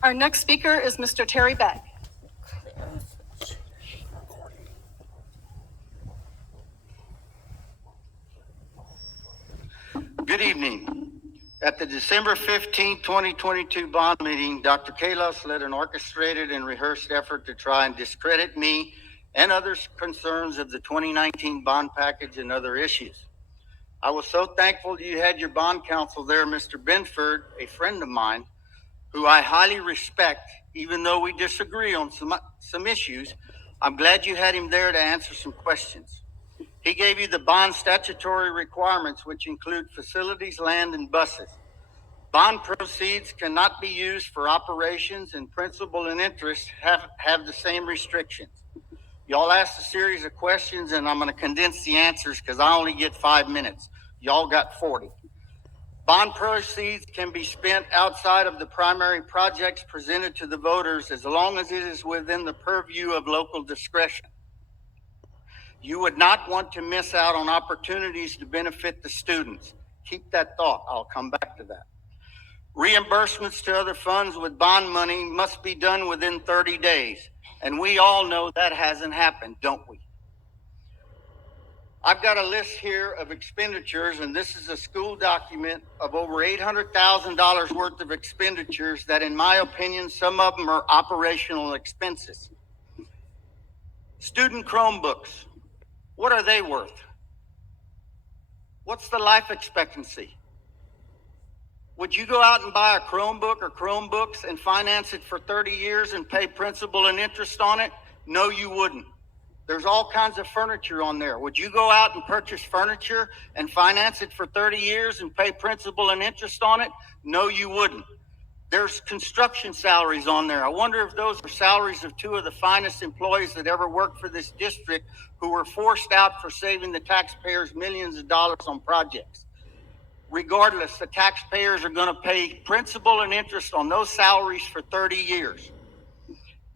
Our next speaker is Mr. Terry Beck. Good evening. At the December 15, 2022 bond meeting, Dr. Kalos led an orchestrated and rehearsed effort to try and discredit me and others' concerns of the 2019 bond package and other issues. I was so thankful you had your bond counsel there, Mr. Benford, a friend of mine, who I highly respect, even though we disagree on some issues. I'm glad you had him there to answer some questions. He gave you the bond statutory requirements, which include facilities, land, and buses. Bond proceeds cannot be used for operations, and principal and interest have the same restrictions. Y'all asked a series of questions, and I'm going to condense the answers because I only get 5 minutes. Y'all got 40. Bond proceeds can be spent outside of the primary projects presented to the voters as long as it is within the purview of local discretion. You would not want to miss out on opportunities to benefit the students. Keep that thought. I'll come back to that. Reimbursements to other funds with bond money must be done within 30 days. And we all know that hasn't happened, don't we? I've got a list here of expenditures, and this is a school document of over $800,000 worth of expenditures that, in my opinion, some of them are operational expenses. Student Chromebooks. What are they worth? What's the life expectancy? Would you go out and buy a Chromebook or Chromebooks and finance it for 30 years and pay principal and interest on it? No, you wouldn't. There's all kinds of furniture on there. Would you go out and purchase furniture and finance it for 30 years and pay principal and interest on it? No, you wouldn't. There's construction salaries on there. I wonder if those are salaries of two of the finest employees that ever worked for this district who were forced out for saving the taxpayers millions of dollars on projects. Regardless, the taxpayers are going to pay principal and interest on those salaries for 30 years.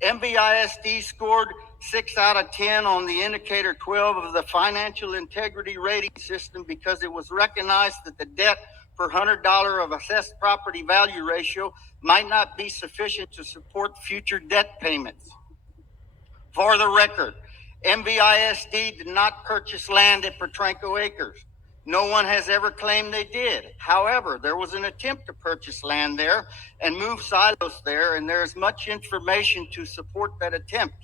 MVISD scored 6 out of 10 on the indicator 12 of the financial integrity rating system because it was recognized that the debt per $100 of assessed property value ratio might not be sufficient to support future debt payments. For the record, MVISD did not purchase land at Petranco Acres. No one has ever claimed they did. However, there was an attempt to purchase land there and move silos there, and there is much information to support that attempt.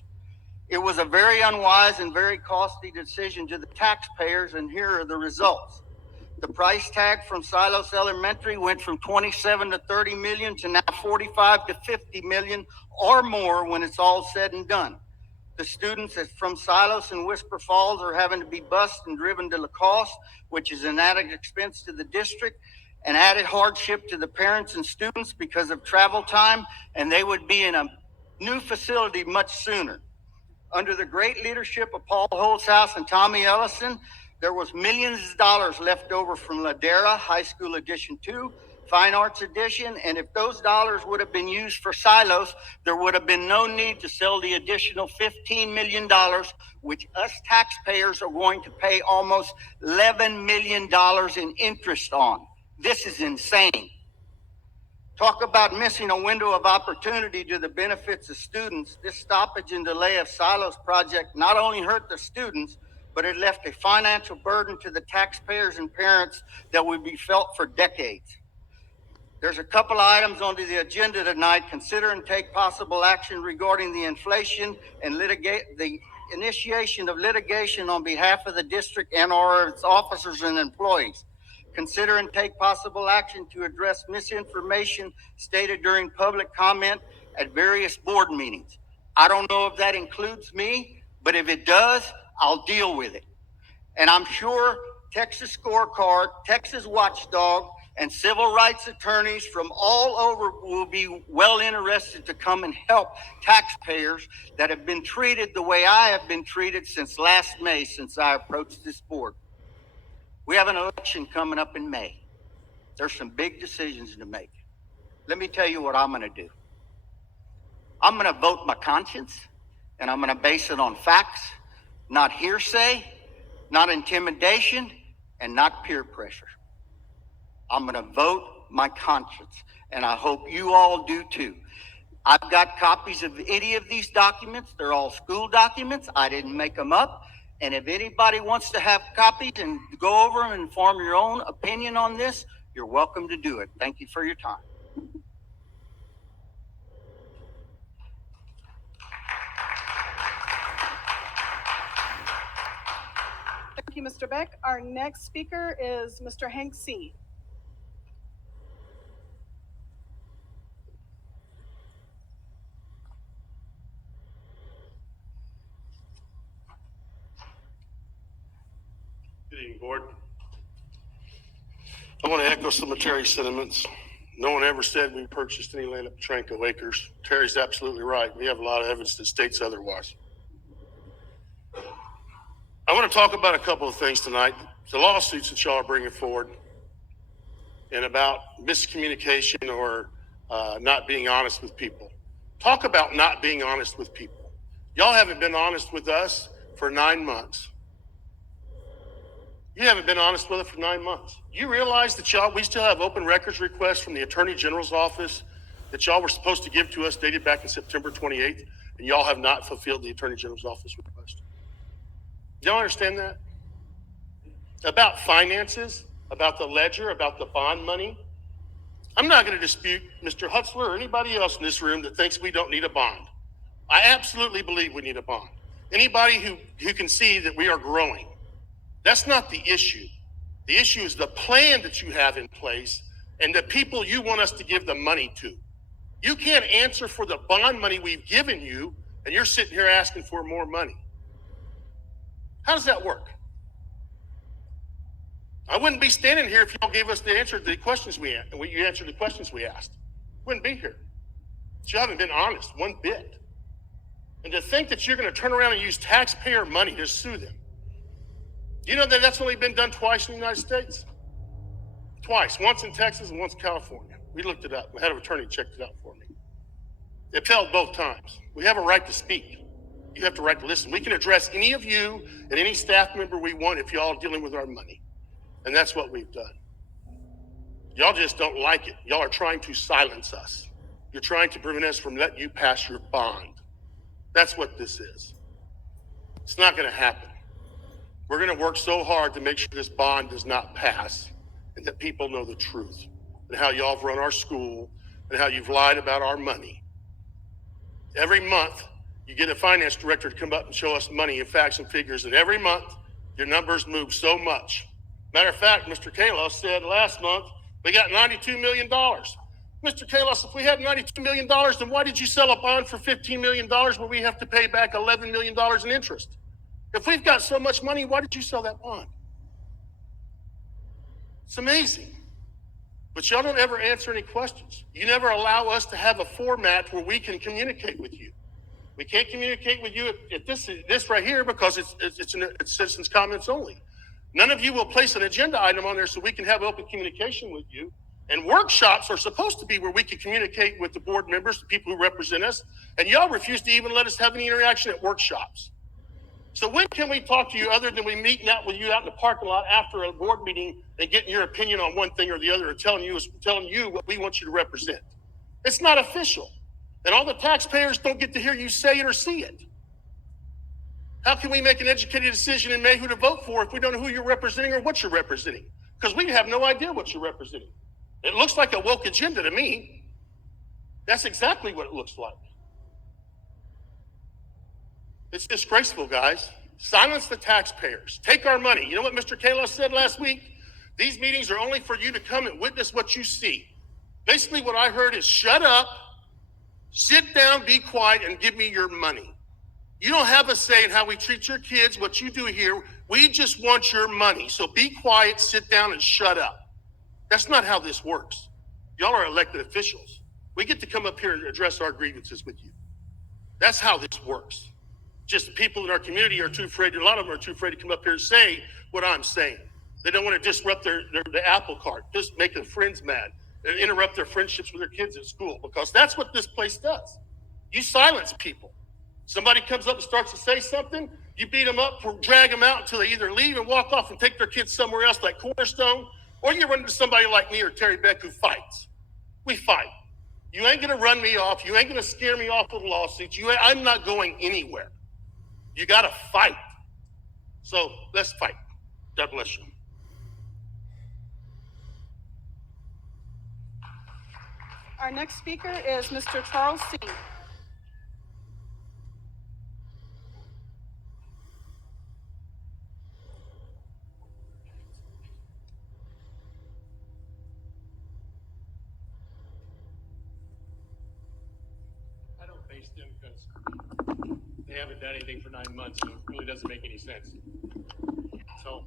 It was a very unwise and very costly decision to the taxpayers, and here are the results. The price tag from Silos Elementary went from 27 to 30 million to now 45 to 50 million or more when it's all said and done. The students from Silos and Whisper Falls are having to be bused and driven to Lacoste, which is an added expense to the district, an added hardship to the parents and students because of travel time, and they would be in a new facility much sooner. Under the great leadership of Paul Holzhaus and Tommy Ellison, there was millions of dollars left over from Ladera High School Edition 2, Fine Arts Edition, and if those dollars would have been used for silos, there would have been no need to sell the additional $15 million, which us taxpayers are going to pay almost $11 million in interest on. This is insane. Talk about missing a window of opportunity to the benefits of students. This stoppage and delay of Silos project not only hurt the students, but it left a financial burden to the taxpayers and parents that would be felt for decades. There's a couple items on the agenda tonight. Consider and take possible action regarding the inflation and the initiation of litigation on behalf of the district and or its officers and employees. Consider and take possible action to address misinformation stated during public comment at various board meetings. I don't know if that includes me, but if it does, I'll deal with it. And I'm sure Texas Scorecard, Texas Watchdog, and civil rights attorneys from all over will be well interested to come and help taxpayers that have been treated the way I have been treated since last May, since I approached this board. We have an election coming up in May. There's some big decisions to make. Let me tell you what I'm going to do. I'm going to vote my conscience, and I'm going to base it on facts, not hearsay, not intimidation, and not peer pressure. I'm going to vote my conscience, and I hope you all do too. I've got copies of any of these documents. They're all school documents. I didn't make them up. And if anybody wants to have copies and go over them and form your own opinion on this, you're welcome to do it. Thank you for your time. Thank you, Mr. Beck. Our next speaker is Mr. Hank Seay. Good evening, Board. I want to echo some of Terry's sentiments. No one ever said we purchased any land at Petranco Acres. Terry's absolutely right. We have a lot of evidence that states otherwise. I want to talk about a couple of things tonight. The lawsuits that y'all are bringing forward and about miscommunication or not being honest with people. Talk about not being honest with people. Y'all haven't been honest with us for 9 months. You haven't been honest with it for 9 months. You realize that we still have open records requests from the Attorney General's office that y'all were supposed to give to us dated back in September 28th, and y'all have not fulfilled the Attorney General's office request. Y'all understand that? About finances, about the ledger, about the bond money. I'm not going to dispute Mr. Hutzler or anybody else in this room that thinks we don't need a bond. I absolutely believe we need a bond. Anybody who can see that we are growing. That's not the issue. The issue is the plan that you have in place and the people you want us to give the money to. You can't answer for the bond money we've given you, and you're sitting here asking for more money. How does that work? I wouldn't be standing here if y'all gave us the answer to the questions you answered the questions we asked. Wouldn't be here. But you haven't been honest one bit. And to think that you're going to turn around and use taxpayer money to sue them. You know that that's only been done twice in the United States? Twice, once in Texas and once in California. We looked it up. The head of attorney checked it out for me. It failed both times. We have a right to speak. You have the right to listen. We can address any of you and any staff member we want if y'all are dealing with our money. And that's what we've done. Y'all just don't like it. Y'all are trying to silence us. You're trying to prevent us from letting you pass your bond. That's what this is. It's not going to happen. We're going to work so hard to make sure this bond does not pass and that people know the truth and how y'all have run our school and how you've lied about our money. Every month, you get a finance director to come up and show us money and facts and figures, and every month, your numbers move so much. Matter of fact, Mr. Kalos said last month, we got $92 million. Mr. Kalos, if we had $92 million, then why did you sell a bond for $15 million where we have to pay back $11 million in interest? If we've got so much money, why did you sell that bond? It's amazing. But y'all don't ever answer any questions. You never allow us to have a format where we can communicate with you. We can't communicate with you at this right here because it's citizens' comments only. None of you will place an agenda item on there so we can have open communication with you. And workshops are supposed to be where we can communicate with the board members, the people who represent us. And y'all refuse to even let us have any interaction at workshops. So when can we talk to you other than we meeting out with you out in the parking lot after a board meeting and getting your opinion on one thing or the other and telling you what we want you to represent? It's not official. And all the taxpayers don't get to hear you say it or see it. How can we make an educated decision in May who to vote for if we don't know who you're representing or what you're representing? Because we have no idea what you're representing. It looks like a woke agenda to me. That's exactly what it looks like. It's disgraceful, guys. Silence the taxpayers. Take our money. You know what Mr. Kalos said last week? These meetings are only for you to come and witness what you see. Basically, what I heard is shut up, sit down, be quiet, and give me your money. You don't have a say in how we treat your kids, what you do here. We just want your money. So be quiet, sit down, and shut up. That's not how this works. Y'all are elected officials. We get to come up here and address our grievances with you. That's how this works. Just people in our community are too afraid, a lot of them are too afraid to come up here and say what I'm saying. They don't want to disrupt the apple cart, just make their friends mad, and interrupt their friendships with their kids at school, because that's what this place does. You silence people. Somebody comes up and starts to say something, you beat them up, drag them out until they either leave and walk off and take their kids somewhere else like Cornerstone, or you run into somebody like me or Terry Beck who fights. We fight. You ain't gonna run me off. You ain't gonna scare me off with lawsuits. I'm not going anywhere. You gotta fight. So let's fight. God bless you. Our next speaker is Mr. Charles Seay. I don't face them because they haven't done anything for 9 months, so it really doesn't make any sense. So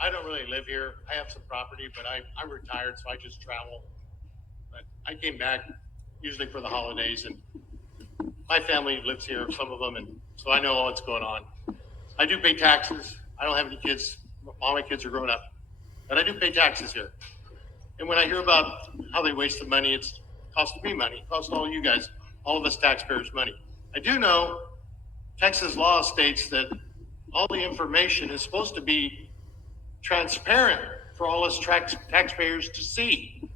I don't really live here. I have some property, but I'm retired, so I just travel. But I came back usually for the holidays, and my family lives here, some of them, and so I know what's going on. I do pay taxes. I don't have any kids. All my kids are grown up, but I do pay taxes here. And when I hear about how they waste the money, it's costing me money. It costs all you guys, all of us taxpayers money. I do know Texas law states that all the information is supposed to be transparent for all us taxpayers to see.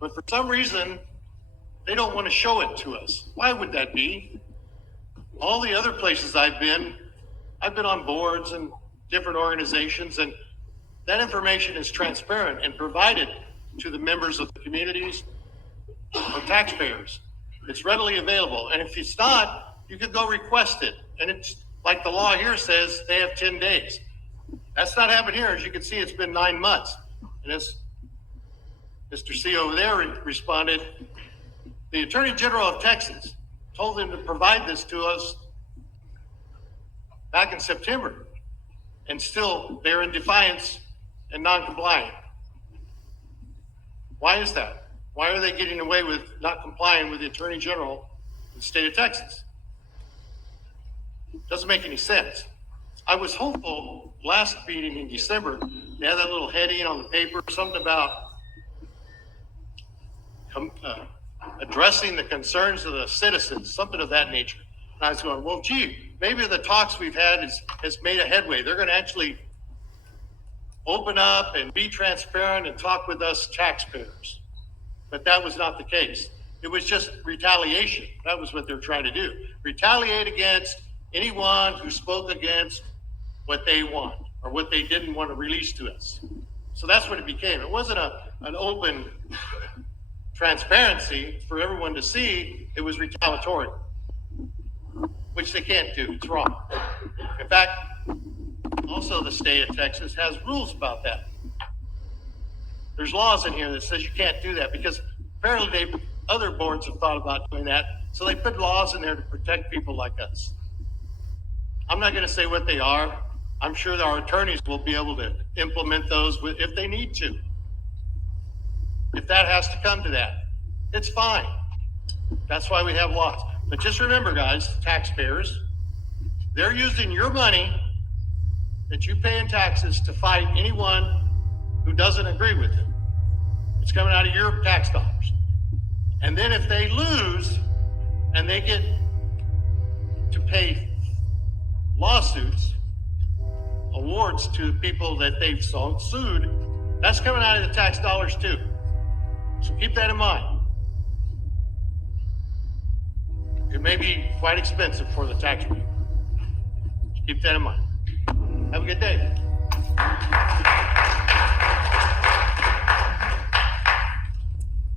But for some reason, they don't want to show it to us. Why would that be? All the other places I've been on boards and different organizations, and that information is transparent and provided to the members of the communities or taxpayers. It's readily available. And if it's not, you could go request it. And it's like the law here says, they have 10 days. That's not happening here. As you can see, it's been 9 months. And as Mr. C over there responded, the Attorney General of Texas told them to provide this to us back in September. And still they're in defiance and non-compliant. Why is that? Why are they getting away with not complying with the Attorney General of the state of Texas? Doesn't make any sense. I was hopeful last meeting in December, they had that little heading on the paper, something about addressing the concerns of the citizens, something of that nature. And I was going, well, gee, maybe the talks we've had has made a headway. They're going to actually open up and be transparent and talk with us taxpayers. But that was not the case. It was just retaliation. That was what they're trying to do. Retaliate against anyone who spoke against what they want or what they didn't want to release to us. So that's what it became. It wasn't an open transparency for everyone to see. It was retaliatory, which they can't do. It's wrong. In fact, also the state of Texas has rules about that. There's laws in here that says you can't do that because apparently other boards have thought about doing that. So they put laws in there to protect people like us. I'm not going to say what they are. I'm sure that our attorneys will be able to implement those if they need to. If that has to come to that, it's fine. That's why we have laws. But just remember, guys, taxpayers, they're using your money that you pay in taxes to fight anyone who doesn't agree with it. It's coming out of your tax dollars. And then if they lose and they get to pay lawsuits, awards to people that they've sued, that's coming out of the tax dollars too. So keep that in mind. It may be quite expensive for the taxpayer. Keep that in mind. Have a good day.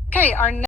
Okay, our